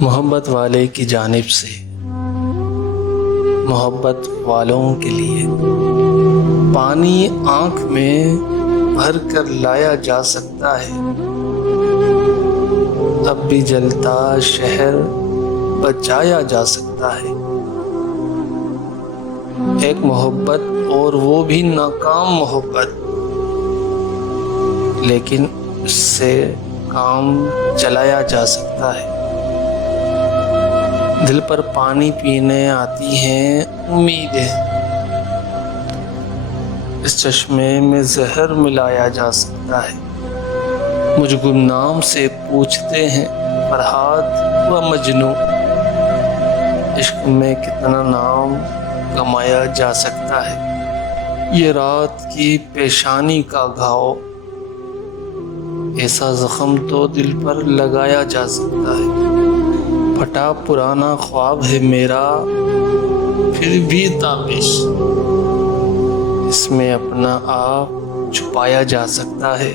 محبت والے کی جانب سے محبت والوں کے لیے پانی آنکھ میں بھر کر لایا جا سکتا ہے، اب بھی جلتا شہر بچایا جا سکتا ہے۔ ایک محبت اور وہ بھی ناکام محبت، لیکن اس سے کام چلایا جا سکتا ہے۔ دل پر پانی پینے آتی ہیں امیدیں، اس چشمے میں زہر ملایا جا سکتا ہے۔ مجھ گمنام سے پوچھتے ہیں فرحات و مجنوں، عشق میں کتنا نام کمایا جا سکتا ہے۔ یہ رات کی پیشانی کا گھاؤ، ایسا زخم تو دل پر لگایا جا سکتا ہے۔ پھٹا پرانا خواب ہے میرا پھر بھی تابش، اس میں اپنا آپ چھپایا جا سکتا ہے۔